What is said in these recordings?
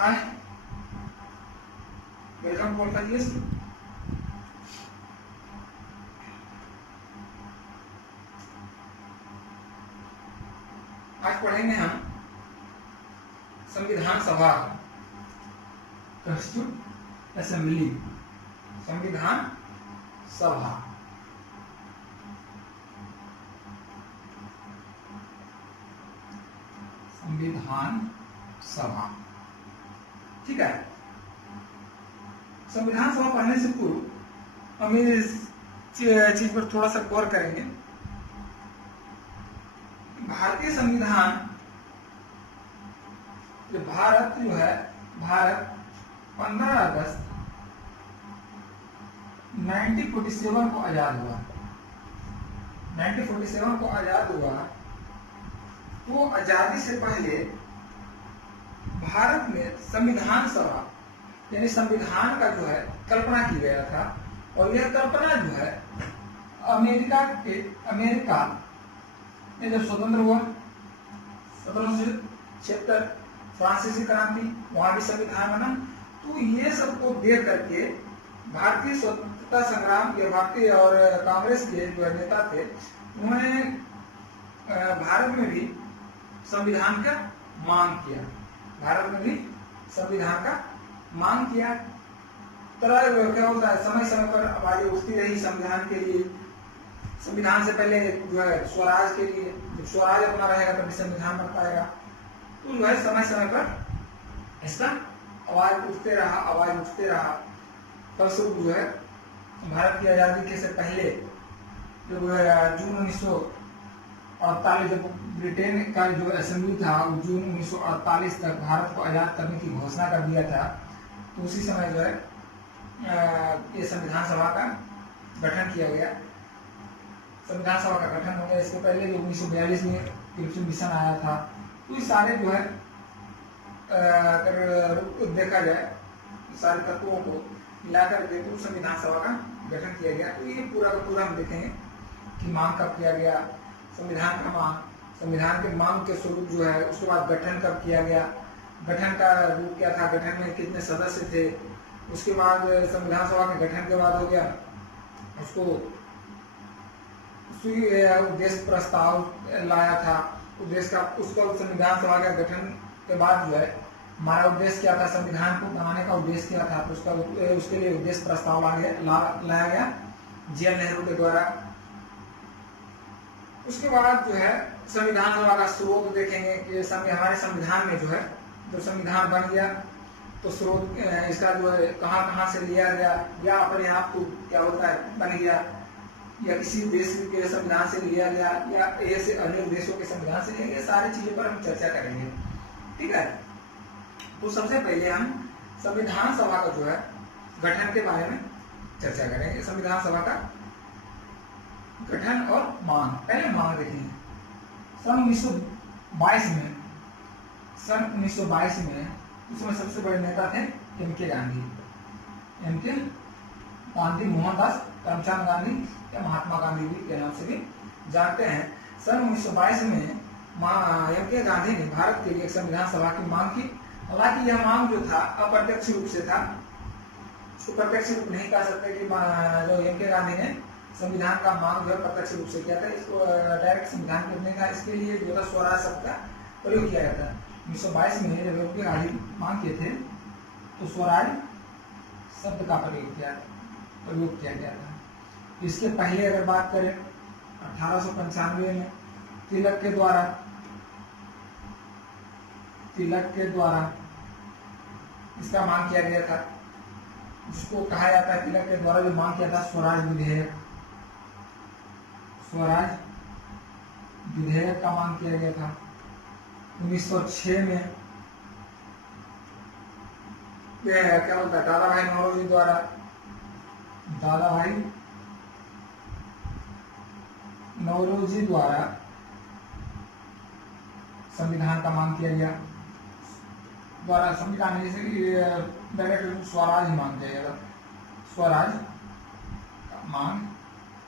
हाय, welcome Kolkata जी। आज पढ़ेंगे हम संविधान सभा, कॉन्स्टिट्यूंट असेंबली, संविधान सभा। संविधान सभा, ठीक है। संविधान सभा पढ़ने से पूर्व हम इस चीज पर थोड़ा सा गौर करेंगे। भारतीय संविधान, भारत 15 अगस्त 1947 को आजाद हुआ। 1947 को आजाद हुआ, तो आजादी से पहले भारत में संविधान सभा यानी संविधान का जो है कल्पना की गया था। और यह कल्पना जो है अमेरिका में जब स्वतंत्र हुआ 1776, फ्रांसीसी क्रांति, वहां भी संविधान बना। तो ये सबको देख करके भारतीय स्वतंत्रता संग्राम के भारतीय और कांग्रेस के जो नेता थे, उन्होंने भारत में भी संविधान का मांग किया। भारत में भी संविधान का मांग किया। तरह क्या होता है, समय समय पर आवाजें उठती रही संविधान के लिए। संविधान से पहले जो है स्वराज के लिए, जब स्वराज अपना रहेगा तभी संविधान बन पाएगा। तो जो है समय समय पर इसका आवाज उठते रहा। फलस्वरूप जो है भारत की आजादी के से पहले जब जून 1948 जब ब्रिटेन का जो असेंबली था, जून 1948 तक भारत को आजाद करने की घोषणा कर दिया था। तो उसी समय जो है ये संविधान सभा का गठन किया गया। संविधान सभा का गठन हो गया। इसके पहले जो 1942 में क्रिप्सन मिशन आया था। तो ये सारे जो है अगर देखा जाए सारे तत्वों को मिलाकर देखो संविधान सभा का गठन किया गया। तो ये पूरा का पूरा हम देखेंगे कि मांग कब किया गया, संविधान का मांग, संविधान के मांग के स्वरूप जो है उसके बाद गठन कब किया गया, गठन का रूप क्या था, गठन में कितने सदस्य थे। उसके बाद संविधान सभा के गठन के बाद हो गया उसको उद्देश्य प्रस्ताव लाया था। उद्देश्य का उसको संविधान सभा के गठन के बाद जो है हमारा उद्देश्य क्या था, संविधान को बनाने का उद्देश्य क्या था, तो उसके लिए उद्देश्य प्रस्ताव लाया गया JN नेहरू के द्वारा। उसके बाद जो है संविधान सभा का स्रोत देखेंगे कि हमारे संविधान में जो है जो संविधान बन गया तो स्रोत इसका जो है कहाँ से लिया गया, या अपने आप को क्या होता है बन गया, या किसी देश के संविधान से लिया गया, या ऐसे अन्य देशों के संविधान से लिया गया। सारी चीजों पर हम चर्चा करेंगे, ठीक है। तो सबसे पहले हम संविधान सभा का जो है गठन के बारे में चर्चा करेंगे। संविधान सभा का गठन और मांग। पहले मांग देखेंगे। सन 1922 में उसमें सबसे बड़े नेता थे MK गांधी, मोहनदास करमचंद गांधी या महात्मा गांधी भी के नाम से भी जानते हैं। सन 1922 में MK गांधी ने भारत के लिए एक संविधान सभा की मांग की। हालांकि यह मांग जो था अप्रत्यक्ष रूप से था, उसको प्रत्यक्ष रूप नहीं कह सकते कि जो MK गांधी ने संविधान का मांग जो है प्रत्यक्ष रूप से किया था। इसको डायरेक्ट संविधान करने का, इसके लिए जो था स्वराज शब्द का प्रयोग किया गया था। 1922 में जब MK गांधी मांग किए थे तो स्वराज शब्द का प्रयोग किया गया था। इसके पहले अगर बात करें 1895 में तिलक के द्वारा इसका मांग किया गया था, जिसको कहा जाता है तिलक के द्वारा जो मांग किया था स्वराज विधेयक का मांग किया गया था। 1906 में क्या होता है दादाभाई नौरोजी द्वारा संविधान का मांग किया गया। संविधान जैसे डायरेक्ट स्वराज मांग किया गया, स्वराज मांग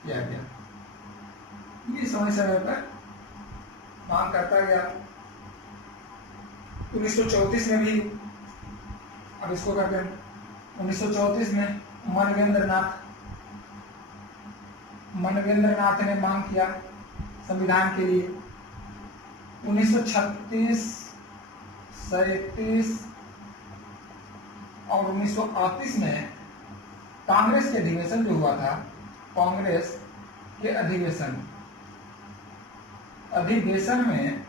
किया गया। ये समय समय पर मांग करता गया। 1934 में भी अब इसको करते हैं 1934 में मनवेंद्र नाथ ने मांग किया संविधान के लिए। 1936, 37 और 1938 में कांग्रेस के अधिवेशन जो हुआ था, कांग्रेस के अधिवेशन में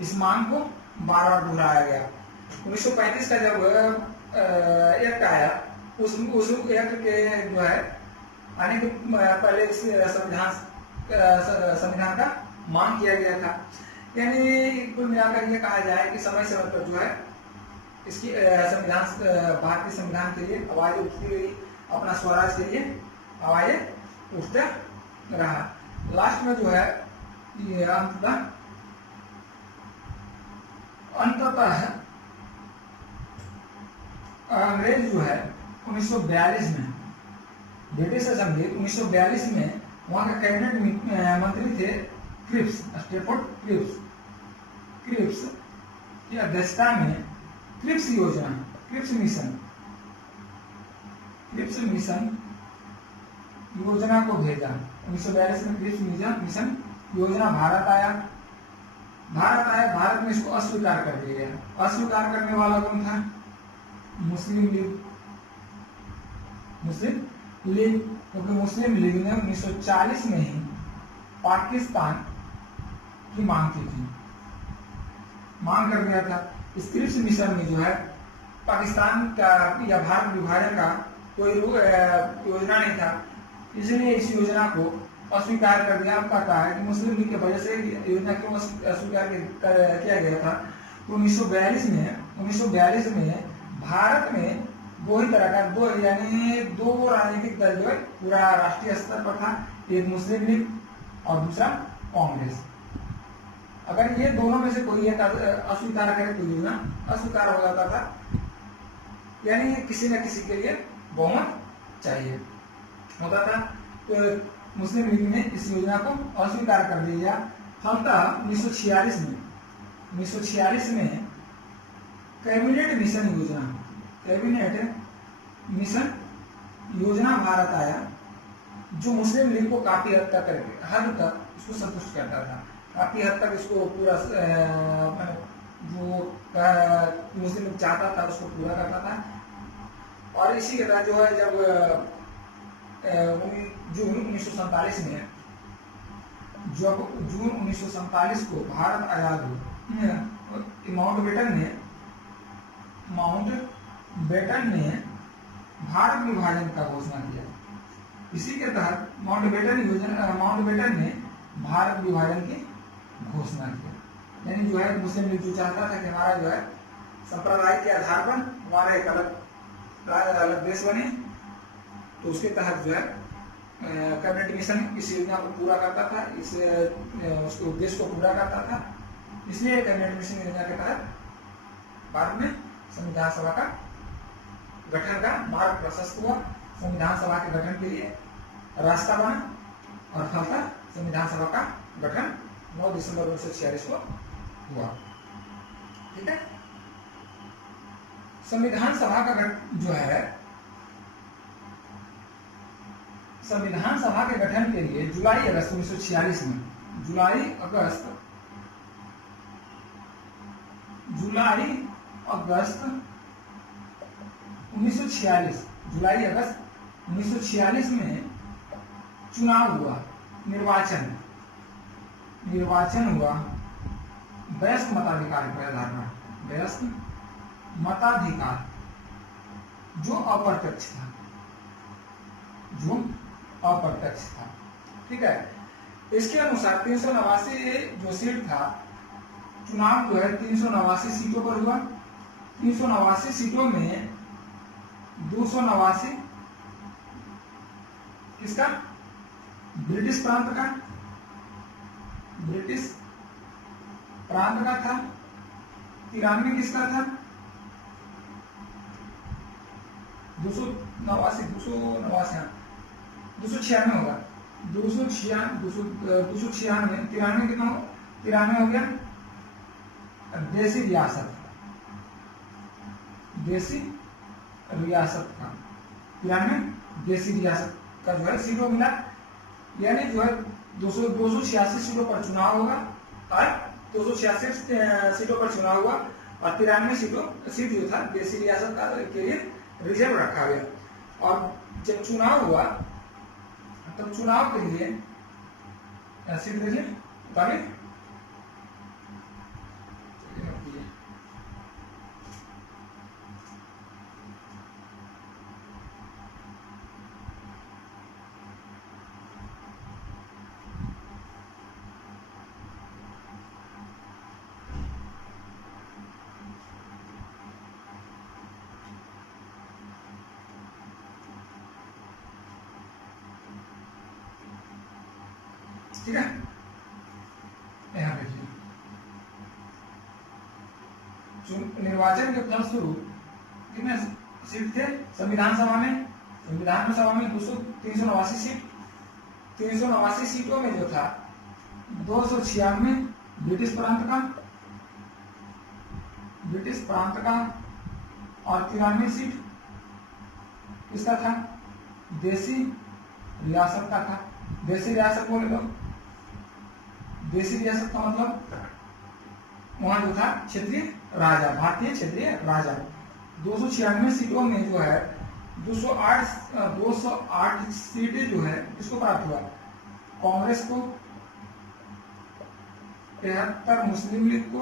इस मांग को बार बार दोहराया गया। 1935 का जब एक्ट आया, उस एक्ट के जो है आने के पहले संविधान का मांग किया गया था। यानी कुल मिलाकर ये कहा जाए कि समय समय पर जो है इसकी भारतीय संविधान के लिए आवाज उठती रही, अपना स्वराज के लिए आवाजें उठता रहा। लास्ट में जो है ये अंततः अंग्रेज जो है 1942 में, ब्रिटिश असेंबली 1942 में वहां का कैबिनेट मंत्री थे क्रिप्स, स्टेफोर्ड क्रिप्स की अध्यक्षता में क्रिप्स मिशन योजना को भेजा। 1942 में क्रिप्स मिशन योजना भारत आया। भारत में इसको अस्वीकार कर दिया गया। अस्वीकार करने वाला कौन था? मुस्लिम लीग, क्योंकि मुस्लिम लीग ने 1940 में ही पाकिस्तान की मांग की थी, मांग कर दिया था। इस क्रिप्स मिशन में जो है पाकिस्तान का या भारत विभाजन का कोई योजना नहीं था, इसलिए इस योजना को अस्वीकार कर दिया। आपका कहा है कि मुस्लिम लीग की वजह से योजना क्यों अस्वीकार किया गया था? तो 1942 में भारत में दो ही तरह का दो राजनीतिक दल जो है पूरा राष्ट्रीय स्तर पर था, एक मुस्लिम लीग और दूसरा कांग्रेस। अगर ये दोनों में से कोई एक अस्वीकार करे तो योजना अस्वीकार हो जाता था, यानी किसी न किसी के लिए बहुमत चाहिए होता था। तो मुस्लिम लीग ने इस योजना को अस्वीकार कर दिया। फलतः 1946 में कैबिनेट मिशन योजना भारत आया, जो मुस्लिम लीग को काफी हद तक इसको संतुष्ट करता था। काफी हद तक इसको पूरा जो मुस्लिम लीग चाहता था उसको पूरा करता था। और इसी के तहत जो है जब जून 1947 को भारत आजाद हुआ, माउंटबेटन ने भारत विभाजन का घोषणा किया। इसी के तहत माउंटबेटन ने भारत विभाजन की घोषणा किया। यानी जो है मुस्लिम लीग जो चाहता था कि हमारा जो है संप्रदाय के आधार पर हमारा एक अलग देश बने, तो उसके तहत जो है कैबिनेट मिशन इस योजना को पूरा करता था, उसके उद्देश्य को पूरा करता था। इसलिए कैबिनेट मिशन योजना के तहत भारत में संविधान सभा का गठन का मार्ग प्रशस्त हुआ। संविधान सभा के गठन के लिए रास्ता बना और फलतः संविधान सभा का गठन 9 दिसंबर 1946 को हुआ। ठीक है, संविधान सभा का जो है संविधान सभा के गठन के लिए जुलाई अगस्त 1946 में जुलाई अगस्त 1946 में चुनाव हुआ, निर्वाचन हुआ वयस्क मताधिकार के आधार पर। वयस्क मताधिकार जो अप्रत्यक्ष था। ठीक है, इसके अनुसार 389 जो सीट था, चुनाव जो है 389 सीटों पर हुआ। 389 सीटों में 289 किसका? ब्रिटिश प्रांत का था। 93 किसका था? 296 होगा। 296 93 कितना हो? 93 हो गया देसी रियासत। देसी रियासत का, 93 देसी रियासत का जो है सीटों मिला, यानी जो है 286 सीटों पर चुनाव होगा और 286 सीटों पर चुनाव हुआ और 93 सीट जो था देसी रियासत का के लिए रिजर्व रखा गया। और जब चुनाव हुआ तब चुनाव के लिए सीट देखिए बताइए, ठीक है। यहाँ देखिए निर्वाचन के फलस्वरूप कितने सीट थे संविधान सभा में, संविधान सभा में 389 सीट, 389 सीटों में जो था 296 ब्रिटिश प्रांत का और 93 सीट किसका था, देसी रियासत का था। देसी रियासत बोले तो देसी रियासत का मतलब वहां जो था क्षेत्रीय राजा, भारतीय क्षेत्रीय राजा। 296 सीटों में जो है 208 सीटें जो है किसको प्राप्त हुआ, कांग्रेस को, 73 मुस्लिम लीग को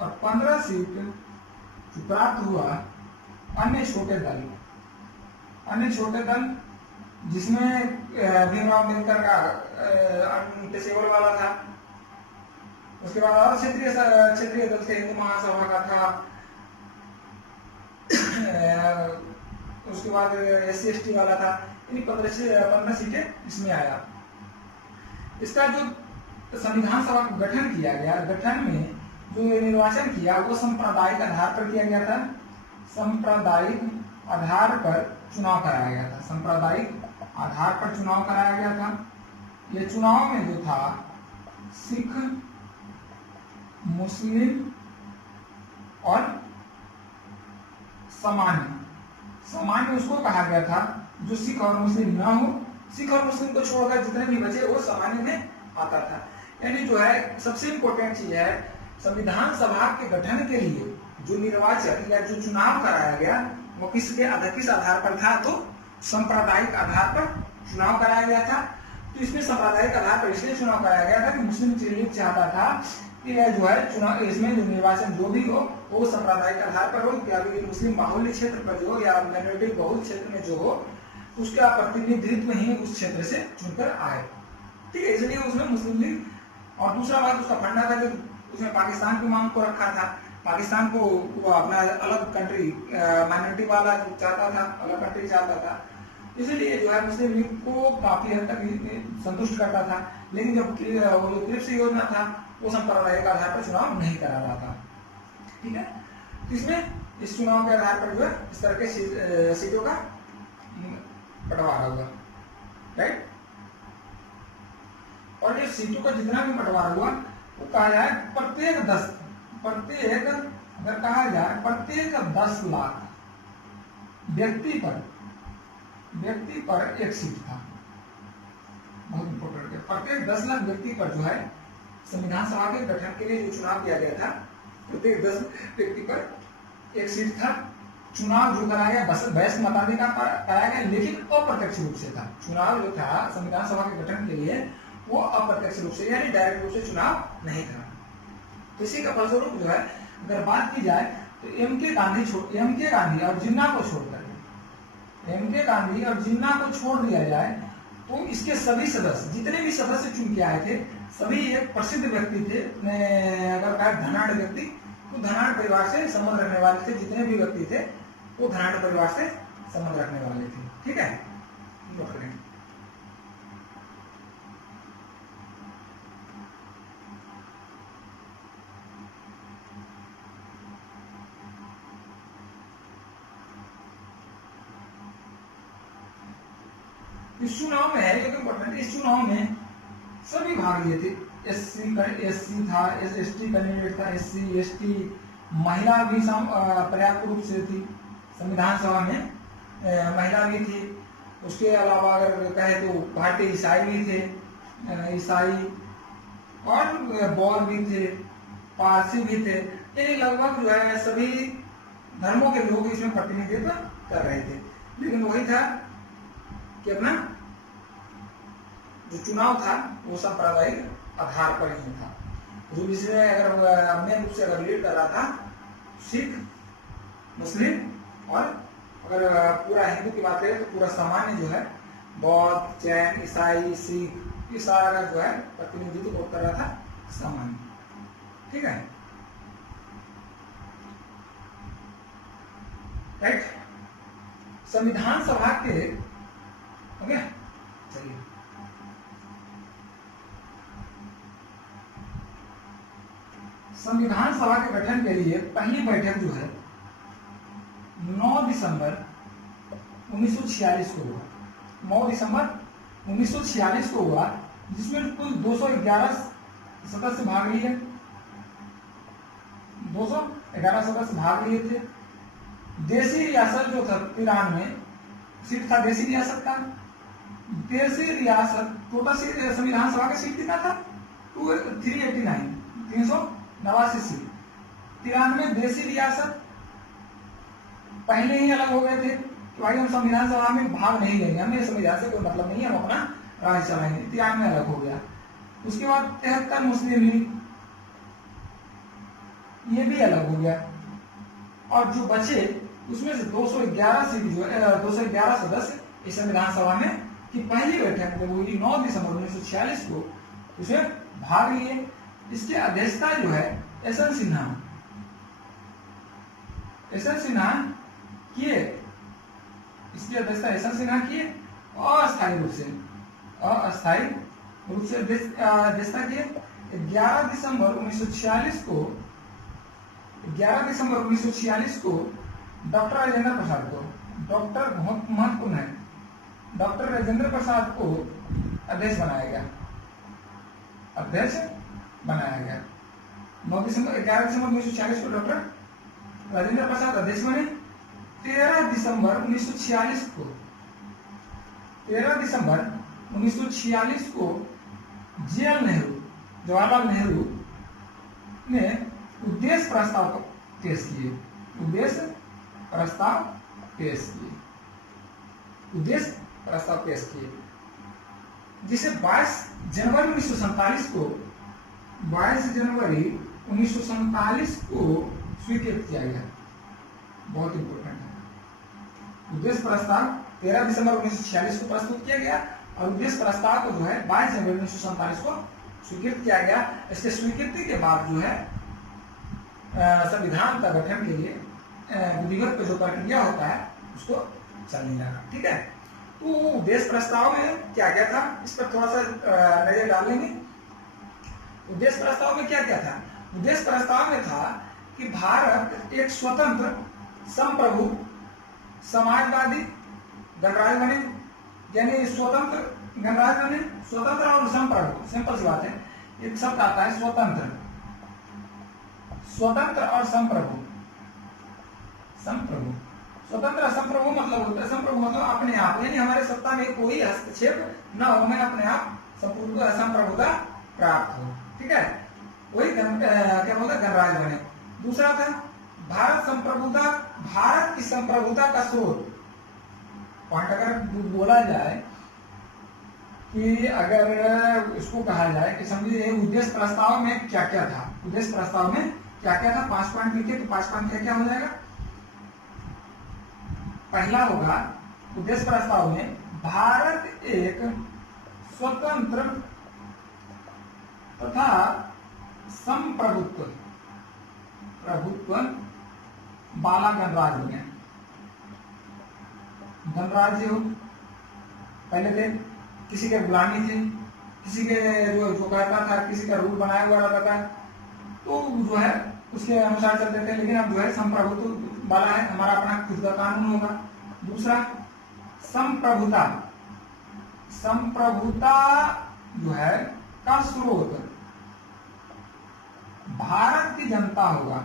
और 15 सीट प्राप्त हुआ अन्य छोटे दल जिसमें भीमराव अम्बेडकर का पेशेवर वाला था, उसके बाद और क्षेत्रीय दल थे, हिंदू महासभा का था, उसके बाद SC/ST वाला था। इन 15 सीटें इसमें आया। इसका जो संविधान सभा का गठन किया गया, गठन में जो निर्वाचन किया वो सांप्रदायिक आधार पर किया गया था, सांप्रदायिक आधार पर चुनाव कराया गया था, सांप्रदायिक आधार पर चुनाव कराया गया था। ये चुनाव में जो था सिख, मुस्लिम और सामान्य उसको कहा गया था जो सिख और मुस्लिम ना हो, सिख और मुस्लिम को छोड़कर जितने भी बचे वो सामान्य में आता था। यानी जो है सबसे इंपॉर्टेंट चीज है, संविधान सभा के गठन के लिए जो निर्वाचन या जो चुनाव कराया गया वो किस आधार पर था, तो सांप्रदायिक आधार पर चुनाव कराया गया था। तो इसमें सांप्रदायिक आधार पर इसलिए चुनाव कराया गया था कि मुस्लिम लीग चाहता था कि जो है चुनाव इसमें जो निर्वाचन जो भी हो वो सांप्रदायिक आधार पर हो, या मुस्लिम बाहुल्य क्षेत्र पर जो हो या माइनॉरिटी बहुल क्षेत्र में जो हो उसका प्रतिनिधित्व ही उस क्षेत्र से चुनकर आए। ठीक है, इसलिए उसमें मुस्लिम लीग और दूसरा बात उसका फंडा था कि उसने पाकिस्तान की मांग को रखा था, पाकिस्तान को वो अपना अलग कंट्री माइनॉरिटी वाला चाहता था, अलग कंट्री चाहता था, इसलिए जो है मुस्लिम लीग को काफी हद तक संतुष्ट करता था। लेकिन जब वो जो क्रिप्स योजना था वो सांप्रदायिक आधार पर चुनाव नहीं करा रहा था। ठीक है, तो इसमें इस चुनाव के आधार पर जो है इस तरह के सीटों का बंटवारा हुआ, राइट। और ये सीटों का जितना भी बंटवारा हुआ वो कहा जाए प्रत्येक अगर कहा जाए प्रत्येक 10 लाख व्यक्ति पर एक सीट था। बहुत इंपॉर्टेंट है, प्रत्येक 10 लाख व्यक्ति पर जो है संविधान सभा के गठन के लिए जो चुनाव किया गया था प्रत्येक 10 व्यक्ति पर एक सीट था। चुनाव जो कराया गया बहस मताधिकार कराया गया, लेकिन अप्रत्यक्ष रूप से था। चुनाव जो था संविधान सभा के गठन के लिए वो अप्रत्यक्ष रूप से यानी डायरेक्ट रूप से चुनाव नहीं था। तो इसी का फलस्वरूप जो है अगर बात की जाए तो एम के गांधी और जिन्ना को छोड़कर एम.के. गांधी और जिन्ना को छोड़ दिया जाए तो इसके सभी सदस्य जितने भी सदस्य चुन के आए थे सभी एक प्रसिद्ध व्यक्ति थे। अगर कहा धनाढ़ व्यक्ति तो धनाढ़ परिवार से संबंध रखने वाले थे, जितने भी व्यक्ति थे वो धनाढ़ परिवार से संबंध रखने वाले थे। ठीक है, इस चुनाव में है, लेकिन इस चुनाव में सभी भाग लिए थे। एससी था, एसटी कैंडिडेट था, एससी एसटी, महिला भी पर्याप्त रूप से थी संविधान सभा में, महिला भी थी। उसके अलावा अगर कहे तो भारतीय ईसाई भी थे, ईसाई और बौद्ध भी थे, पारसी भी थे। ये लगभग जो है सभी धर्मों के लोग इसमें प्रतिनिधित्व कर रहे थे। लेकिन वही था कि अपना जो चुनाव था वो सांप्रदायिक आधार पर ही था। जो इसमें अगर मेन रूप से अगर लीड कर रहा था सिख, मुस्लिम, और अगर पूरा हिंदू की बात करें तो पूरा सामान्य जो है बौद्ध, जैन, ईसाई, सिख, ये सारा का जो है प्रतिनिधित्व कर रहा था सामान्य। ठीक है, राइट। संविधान सभा के ओके, चलिए संविधान सभा के गठन के लिए पहली बैठक जो है 9 दिसंबर 1946 को हुआ। 9 दिसंबर 1946 को हुआ, जिसमें कुल 211 सदस्य भाग लिए। 211 सदस्य भाग लिए थे। देशी रियासत जो था 93 सीट था देशी रियासत का। देशी रियासत टोटल संविधान सभा का सीट कितना था? 389 सीट। 93 देशी रियासत पहले ही अलग हो गए थे कि भाई हम संविधान सभा में भाग नहीं लेंगे, हमें संविधान से कोई मतलब नहीं है, हम अपना राज्य चलाएंगे। 93 अलग हो गया। उसके बाद 73 मुस्लिम लीग, ये भी अलग हो गया। और जो बचे उसमें से 211 सीट जो है 211 सदस्य इस संविधान सभा में की पहली बैठक में हुई 9 दिसंबर 1946 को उसमें भाग लिए। इसकी अध्यक्षता जो है एस.एन. सिन्हा किए। इसकी अध्यक्षता एस.एन. सिन्हा किए। अस्थायी रूप से अध्यक्षता किए। 11 दिसंबर 1946 को डॉक्टर राजेंद्र प्रसाद को, डॉक्टर बहुत महत्वपूर्ण है, डॉक्टर राजेंद्र प्रसाद को अध्यक्ष बनाया गया। 11 दिसंबर 1946 को डॉक्टर राजेंद्र प्रसाद अध्यक्ष बने। 13 दिसंबर 1946 को जवाहरलाल नेहरू ने उद्देश्य प्रस्ताव पेश किए, जिसे 22 जनवरी 1947 को स्वीकृत किया गया। बहुत इंपोर्टेंट है। उद्देश्य प्रस्ताव 13 दिसंबर 1946 को प्रस्तुत किया गया और उद्देश्य प्रस्ताव को जो है 22 जनवरी 1947 को स्वीकृत किया गया। इसके स्वीकृति के बाद जो है संविधान का गठन के लिए विधिवत जो प्रक्रिया होता है उसको चलने लगा। ठीक है, तो उद्देश्य प्रस्ताव में क्या क्या था इस पर थोड़ा सा नजर डाल लेंगे। उद्देश्य प्रस्ताव में क्या क्या था? उद्देश्य प्रस्ताव में था कि भारत एक स्वतंत्र, संप्रभु, समाजवादी गणराज्य बने। यानी स्वतंत्र गणराज्य बने, स्वतंत्र और संप्रभु। सिंपल सी बात है, एक शब्द आता है स्वतंत्र और संप्रभु। स्वतंत्र संप्रभु मतलब होता है, संप्रभु मतलब अपने आप, यानी हमारे सत्ता में कोई हस्तक्षेप न हो, हमें अपने आप संप्रभुता प्राप्त हो। ठीक है, वही क्या बोलते हैं, गणराज्य बने। दूसरा था भारत की संप्रभुता का स्रोत। पॉइंट अगर बोला जाए कि अगर इसको कहा जाए कि समझिए उद्देश्य प्रस्ताव में क्या क्या था, उद्देश्य प्रस्ताव में क्या क्या था, 5 पॉइंट लिखे तो 5 पॉइंट क्या हो जाएगा। पहला होगा उद्देश्य प्रस्ताव में भारत एक स्वतंत्र तथा संप्रभुत्व वाला गणराज्य बने। गणराज्य हो, पहले थे किसी के गुलामी थे, किसी के जो कहता था, किसी का रूल बनाया हुआ रहता था, तो जो है उसके अनुसार चलते थे। लेकिन अब जो है संप्रभुत्व वाला है, हमारा अपना खुद का कानून होगा। दूसरा संप्रभुता जो है का स्रोत, होगा,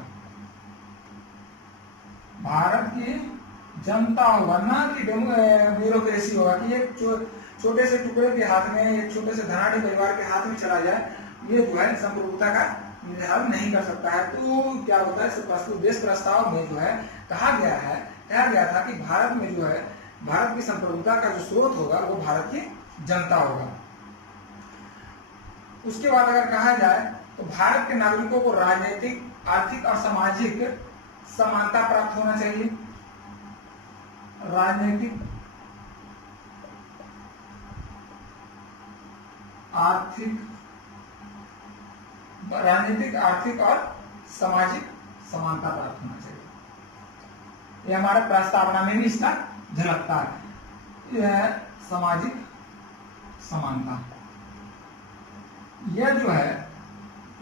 भारत की जनता होगा, ना कि ब्यूरोक्रेसी होगा कि एक छोटे से टुकड़े के हाथ में, एक छोटे से धनाढ़ी परिवार के हाथ में चला जाए, ये जो है संप्रभुता का निर्धारण नहीं कर सकता है। तो क्या होता है, देश प्रस्ताव में जो है कहा गया था कि भारत में जो है भारत की संप्रभुता का जो स्रोत होगा वो भारत की जनता होगा। उसके बाद अगर कहा जाए तो भारत के नागरिकों को राजनीतिक, आर्थिक और सामाजिक समानता प्राप्त होना चाहिए। राजनीतिक, आर्थिक और सामाजिक समानता प्राप्त होना चाहिए। यह हमारे प्रस्तावना में भी इसका झलकता है, यह सामाजिक समानता। यह जो है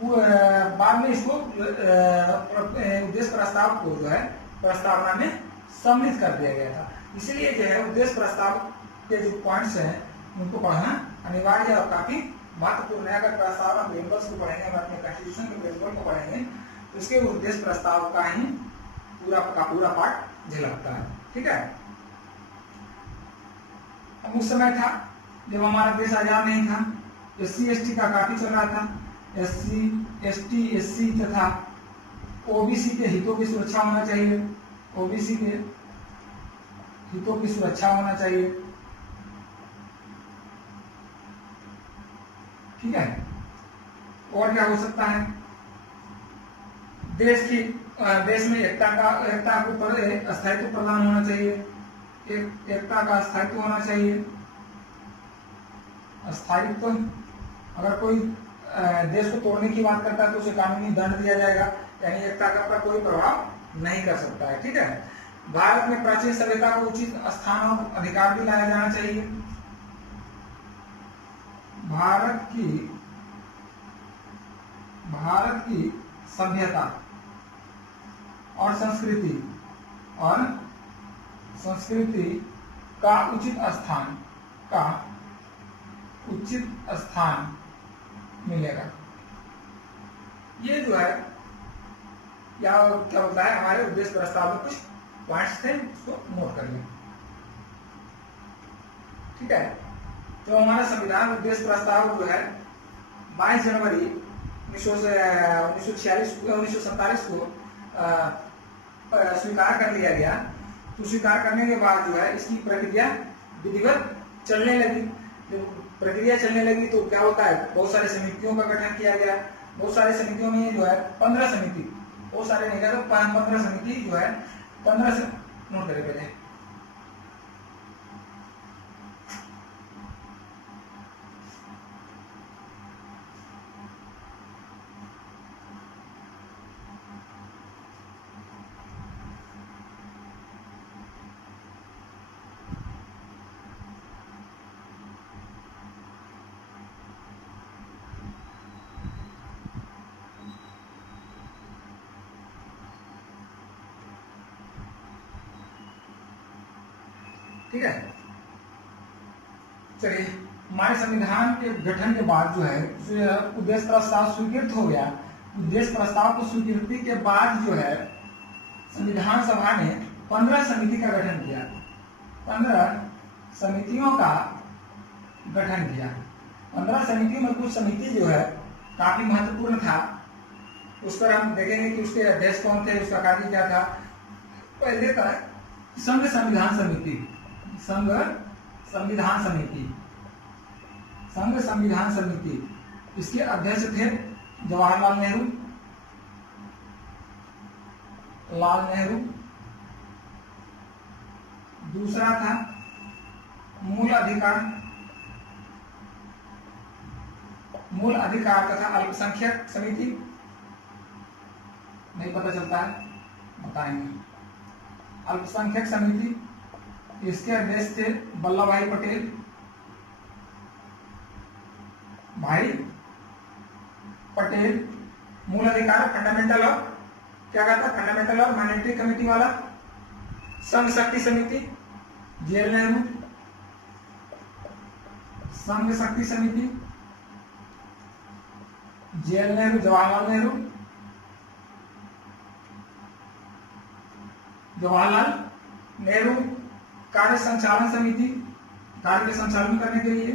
बाद में इसको उद्देश्य प्रस्ताव को जो है प्रस्तावना में सम्मिलित कर दिया गया था। इसलिए जो है उद्देश्य प्रस्ताव के जो पॉइंट्स हैं उनको पढ़ना अनिवार्य और काफी महत्वपूर्ण है। अगर प्रस्तावना प्रिंसिपल्स को पढ़ेंगे, हम अपने कॉन्स्टिट्यूशन के प्रिंसिपल को पढ़ेंगे तो इसके उद्देश्य प्रस्ताव का ही पूरा पाठ झलकता है। ठीक है, अब उस समय था जब हमारा देश आजाद नहीं था, SC/ST का काफी चल रहा था। SC/ST तथा OBC के हितों की सुरक्षा होना चाहिए, OBC के हितों की सुरक्षा होना चाहिए। ठीक है, और क्या हो सकता है, देश में एकता को स्थायित्व प्रदान होना चाहिए, एकता का स्थायित्व होना चाहिए। स्थायित्व, अगर कोई देश को तोड़ने की बात करता है तो उसे कानूनी दंड दिया जाएगा, यानी एकता का कोई प्रभाव नहीं कर सकता है। ठीक है, भारत में प्राचीन सभ्यता को उचित स्थान और अधिकार भी लाया जाना चाहिए। भारत की सभ्यता और संस्कृति का उचित स्थान मिलेगा। ये जो है क्या होता है, हमारे उद्देश्य प्रस्ताव में कुछ पॉइंट्स थे, उसको नोट कर लें। ठीक है, तो हमारा संविधान उद्देश्य प्रस्ताव जो है 22 जनवरी 1947 को स्वीकार कर लिया गया। तो स्वीकार करने के बाद जो है इसकी प्रक्रिया विधिवत चलने लगी। जब प्रक्रिया चलने लगी तो क्या होता है, बहुत सारे समितियों का गठन किया गया। बहुत सारे समितियों में जो है 15 समिति, बहुत सारे नहीं कहते, 15 समिति जो है 15 से नोट करे पहले। ठीक है, चलिए, हमारे संविधान के गठन के बाद जो है उद्देश्य प्रस्ताव स्वीकृत हो गया। उद्देश्य प्रस्ताव की स्वीकृति के बाद जो है संविधान सभा ने 15 समिति का गठन किया। 15 समितियों का गठन किया। 15 समितियों में कुछ समिति जो है काफी महत्वपूर्ण था, उस पर हम देखेंगे कि उसके अध्यक्ष कौन थे, उसका कार्य क्या था। पहले था संघ संविधान समिति। इसके अध्यक्ष थे जवाहरलाल नेहरू। दूसरा था मूल अधिकार तथा अल्पसंख्यक समिति, नहीं पता चलता है, बताएंगे। अल्पसंख्यक समिति, इसके अध्यक्ष थे वल्लभ भाई पटेल। मूल अधिकार फंडामेंटल और माइनॉरिटी कमेटी वाला संघ शक्ति समिति JL नेहरू। संघ शक्ति समिति JL नेहरू, जवाहरलाल नेहरू। जवाहरलाल नेहरू कार्य संचालन समिति, कार्य के संचालन करने के लिए,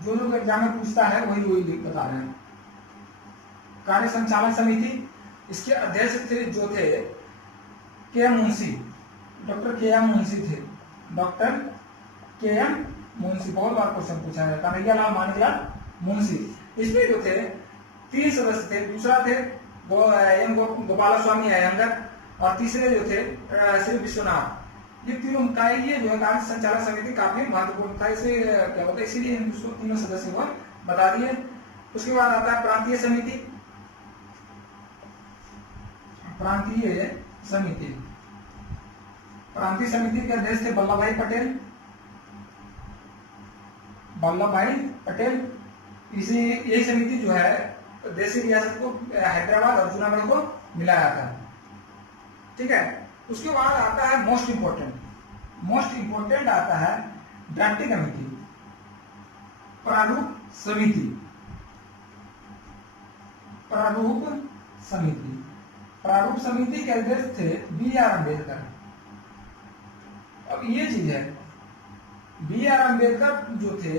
जो लोग एग्जाम में पूछता है वही बता रहे हैं। कार्य संचालन समिति, इसके अध्यक्ष थे जो थे के एम मुंशी, डॉक्टर के एम मुंशी थे, डॉक्टर के एम मुंशी। बहुत बार क्वेश्चन पूछा है, कन्हैयालाल मानिकलाल मुंशी। इसमें जो थे 3 सदस्य थे, दूसरा थे एम गोपाल स्वामी अयंगर और तीसरे जो थे श्री विश्वनाथ। ये तीनों का ये जो है कार्य संचालन समिति काफी महत्वपूर्ण था, इसे क्या होता है, इसीलिए इसको तीनों सदस्य को बता दिए। उसके बाद आता है प्रांतीय समिति। प्रांतीय समिति, प्रांतीय समिति के अध्यक्ष थे वल्लभ भाई पटेल, वल्लभ भाई पटेल। इसी यही समिति जो है देशी रियासत को हैदराबाद और जूनागढ़ को मिलाया था, ठीक है। उसके बाद आता है मोस्ट इंपोर्टेंट आता है ड्राफ्टिंग कमेटी, प्रारूप समिति। प्रारूप समिति के अध्यक्ष थे बी आर अम्बेडकर। अब ये चीज है, बी आर अम्बेडकर जो थे,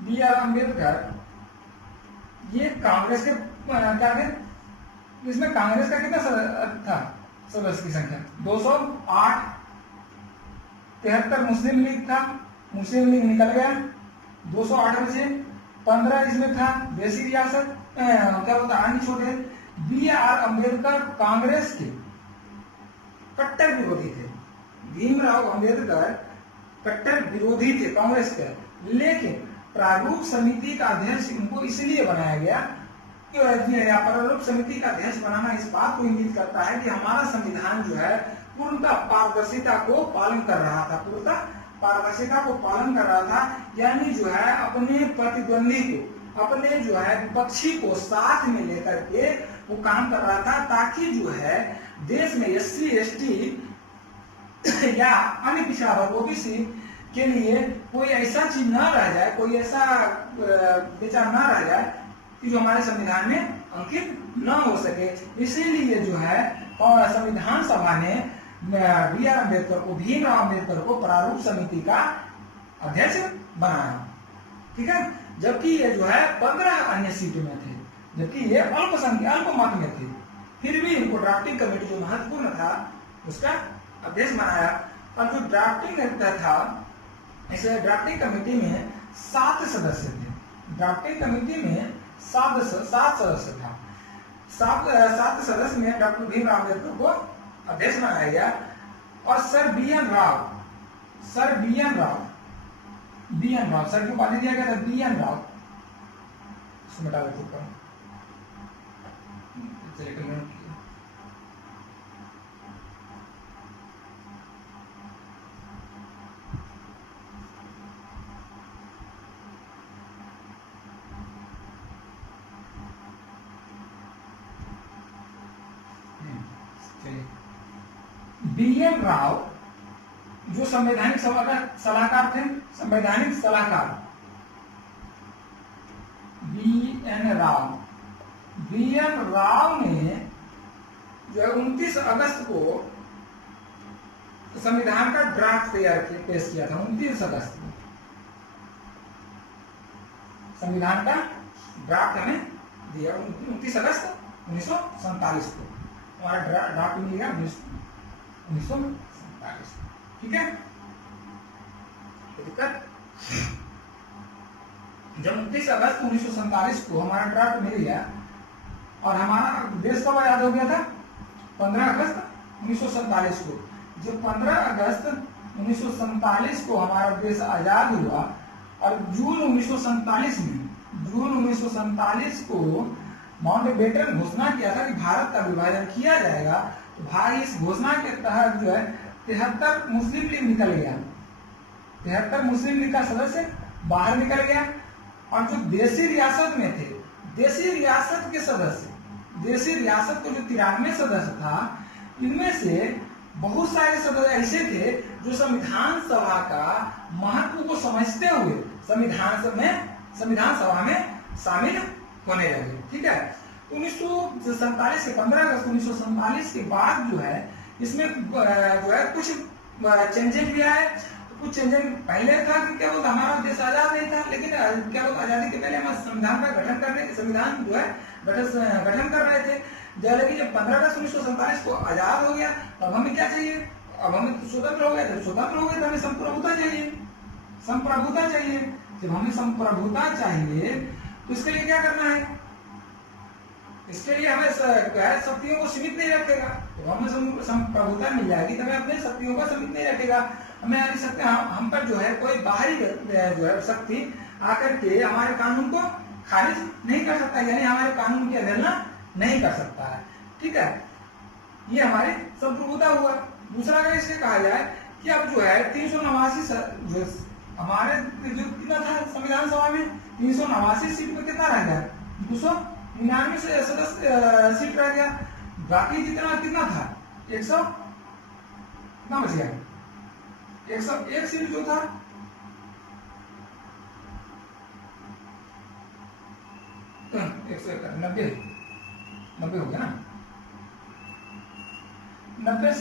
बी आर अम्बेडकर ये कांग्रेस के क्या थे, इसमें कांग्रेस का कितना था सदस्य की संख्या 208। 73 मुस्लिम लीग था, मुस्लिम लीग निकल गया, 208 में से 15 इसमें था देशी रियासत, क्या बोलता अन्य छोटे। बी आर अम्बेडकर कांग्रेस के कट्टर विरोधी थे, भीमराव अम्बेडकर कट्टर विरोधी थे कांग्रेस के, लेकिन प्रारूप समिति का अध्यक्ष उनको इसलिए बनाया गया कि प्रारूप समिति का अध्यक्ष बनाना इस बात को इंगित करता है कि हमारा संविधान जो है पूर्णतः पारदर्शिता को पालन कर रहा था, पूर्णतः पारदर्शिता को पालन कर रहा था, यानी जो है अपने प्रतिद्वंदी को, अपने जो है विपक्षी को साथ में लेकर के वो काम कर रहा था, ताकि जो है देश में SC ST या अन्य पिछड़ा वर्ग OBC के लिए कोई ऐसा चीज ना रह जाए, कोई ऐसा विचार ना रह जाए कि जो हमारे संविधान में अंकित न हो सके। इसीलिए जो है संविधान सभा ने बी आर अम्बेडकर को, भीमराव अम्बेडकर को प्रारूप समिति का अध्यक्ष बनाया, ठीक है। जबकि ये जो है 15 अन्य सीटों में थे, जबकि ये अल्प मत में थे, फिर भी इनको ड्राफ्टिंग कमेटी जो महत्वपूर्ण था उसका अध्यक्ष बनाया। और जो ड्राफ्टिंग था, इस ड्राफ्टिंग कमेटी में 7 सदस्य थे, ड्राफ्टिंग कमेटी में 7 सदस्य था। 7 सदस्य में डॉक्टर भीमराव अम्बेडकर को अध्यक्ष बनाया गया। और sir B N Rao, sir की उपाधि दिया गया था बी एन राव। इसको मिटा देते ऊपर, बी एन राव जो संवैधानिक सभा का सलाहकार थे, संवैधानिक सलाहकार बी एन राव ने जो है 29 अगस्त को संविधान का ड्राफ्ट तैयार पेश किया था। 29 अगस्त को संविधान का ड्राफ्ट हमें दिया, 29 अगस्त 1947 को हमारा ड्राफ्ट मिल गया 1947, ठीक है। जब 29 अगस्त 1947 को हमारा ड्राफ्ट मिल गया और हमारा देश कब आजाद हो गया था 15 अगस्त 1947 को। जब 15 अगस्त 1947 को हमारा देश आजाद हुआ और जून 1947 को माउंटबेटन घोषणा किया था कि भारत का विभाजन किया जाएगा, तो भाई इस घोषणा के तहत जो है 73 मुस्लिम लीग निकल गया, 73 मुस्लिम लीग का सदस्य बाहर निकल गया। और जो देशी रियासत में थे, देशी रियासत के सदस्य, देशी रियासत के जो 93 सदस्य था, इनमें से बहुत सारे सदस्य ऐसे थे जो संविधान सभा का महत्व को समझते हुए संविधान सभा में शामिल होने लगे। ठीक है, 1947 के 15 अगस्त 1947 के बाद जो है इसमें जो है कुछ चेंजेस भी आए। तो कुछ चेंजेस पहले था कि क्या बोलते हमारा देश आजाद नहीं था, लेकिन क्या बोलते आजादी के पहले हम संविधान का गठन करने संविधान जो है गठन कर रहे थे। लेकिन जब 15 अगस्त 1947 को आजाद हो गया तब हमें क्या चाहिए, अब हमें स्वतंत्र हो गए, जब स्वतंत्र हो गए तो हमें संप्रभुता चाहिए, संप्रभुता चाहिए। जब हमें संप्रभुता चाहिए तो इसके लिए क्या करना है, इसके लिए हमें शक्तियों को सीमित नहीं रखेगा। तो हमें संप्रभुता मिल जाएगी तो हमें अपने शक्तियों को सीमित नहीं रखेगा। हमें हम पर जो है कोई बाहरी जो है शक्ति आकर के हमारे कानून को खारिज नहीं कर सकता, यानी हमारे कानून की अवहेलना नहीं कर सकता है। ठीक है, ये हमारी संप्रभुता हुआ। दूसरा अगर इसे कहा जाए कि अब जो है 389 जो हमारे जो कितना था संविधान सभा में 389 सीट में कितना रह गया, 299 से सदस्य सीट रह गया। बाकी जितना कितना था 100 कितना बच गया, 101 सीट जो था 90 हो गया ना, 90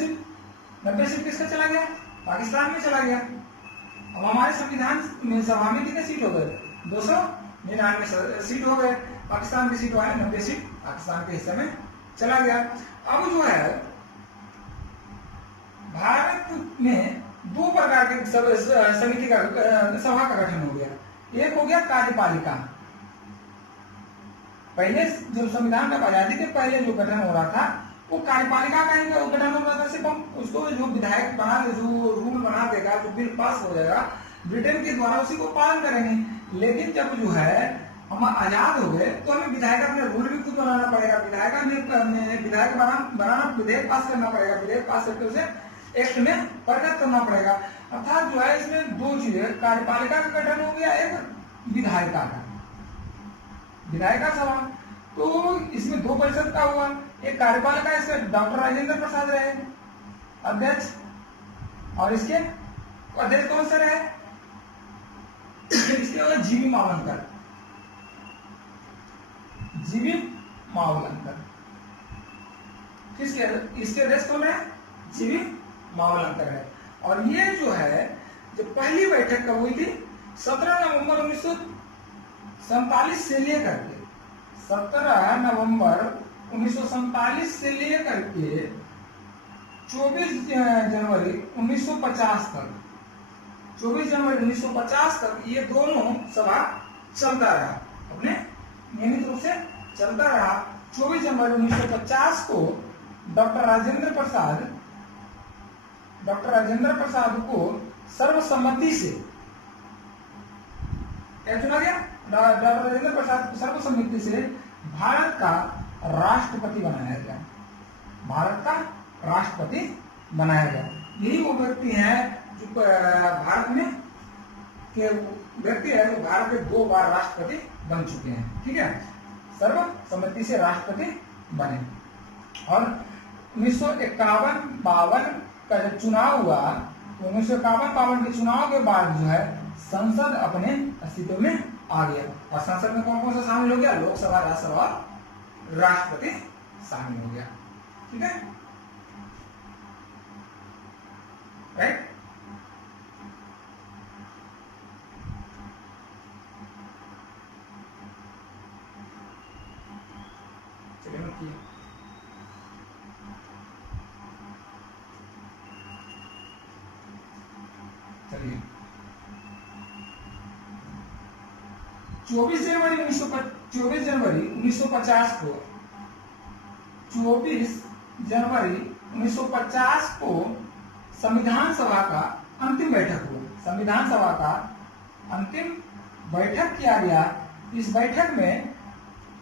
सीट किसका चला गया, पाकिस्तान में चला गया। अब हमारे संविधान में सभा में कितने सीट हो गए, 299 सीट हो गए। पाकिस्तान की सीट वाले 90 सीट पाकिस्तान के हिस्से में चला गया। अब जो है भारत में दो प्रकार के समिति का सभा का गठन हो गया। एक हो गया कार्यपालिका, पहले जो संविधान का आजादी के पहले जो गठन हो रहा था वो कार्यपालिका का ही गठन हो रहा था। सिर्फ हम उसको जो विधायक बना दे, जो रूल बना देगा, जो बिल पास हो जाएगा ब्रिटेन के द्वारा उसी को पालन करेंगे। लेकिन जब जो है हम आजाद हो गए तो हमें विधायक अपने रूल भी खुद बनाना पड़ेगा, विधायक बनाना विधेयक पास करना पड़ेगा, विधेयक पास करके उसे एक्ट में परिणत करना पड़ेगा। अर्थात जो है इसमें दो चीजें, कार्यपालिका का गठन हो गया, एक विधायिका सभा। तो इसमें दो परिषद का हुआ, एक कार्यपालिका, इसके डॉक्टर राजेंद्र प्रसाद रहे अध्यक्ष, और इसके अध्यक्ष कौन से रहे, इसके बाद जीवी मावलंकर। इसके अध्यक्ष कौन है, जीवी मावलंकर है। और ये जो है जो पहली बैठक कब हुई थी, 17 नवंबर 1947 से लेकर के 17 नवंबर 1947 से लेकर के 24 जनवरी 1950 तक, 24 जनवरी 1950 तक ये दोनों सभा चलता रहा, अपने नियमित रूप से चलता रहा। 24 जनवरी 1950 को डॉक्टर राजेंद्र प्रसाद को सर्वसम्मति से क्या चुना गया, डॉक्टर राजेंद्र प्रसाद को सर्वसम्मति से भारत का राष्ट्रपति बनाया गया, भारत का राष्ट्रपति बनाया गया। यही वो व्यक्ति हैं जो भारत में के व्यक्ति है जो भारत के 2 बार राष्ट्रपति बन चुके हैं। ठीक है, सर्वसम्मति से राष्ट्रपति बने। और 1951-52 का जब चुनाव हुआ तो 1951-52 के चुनाव के बाद जो है संसद अपने अस्तित्व में आ गया। और संसद में कौन कौन सा शामिल हो गया, लोकसभा, राज्यसभा और राष्ट्रपति शामिल हो गया। ठीक है, राइट। चलिए 24 जनवरी 1950 को संविधान सभा का अंतिम बैठक हुआ। संविधान सभा का अंतिम बैठक किया गया। इस बैठक में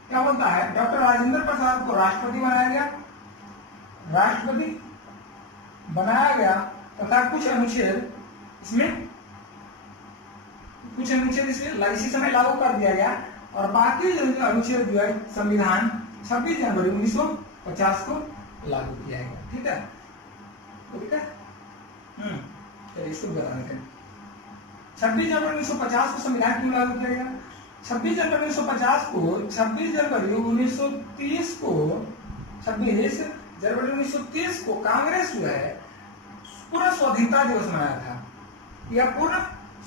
क्या बोलता है, डॉक्टर राजेंद्र प्रसाद को राष्ट्रपति बनाया गया तथा कुछ अनुच्छेद इसमें इसी समय लागू कर दिया गया। और बाकी अनुच्छेद जो है संविधान 26 जनवरी 1950 को लागू किया गया। ठीक है, ठीक है। चलिए इसको बता देते हैं। 26 जनवरी 1950 को संविधान क्यों लागू किया गया, 26 जनवरी 1950 को 26 जनवरी 1930 को 26 जनवरी 1930 को कांग्रेस जो है पूर्ण स्वाधीनता दिवस मनाया था, या पूर्ण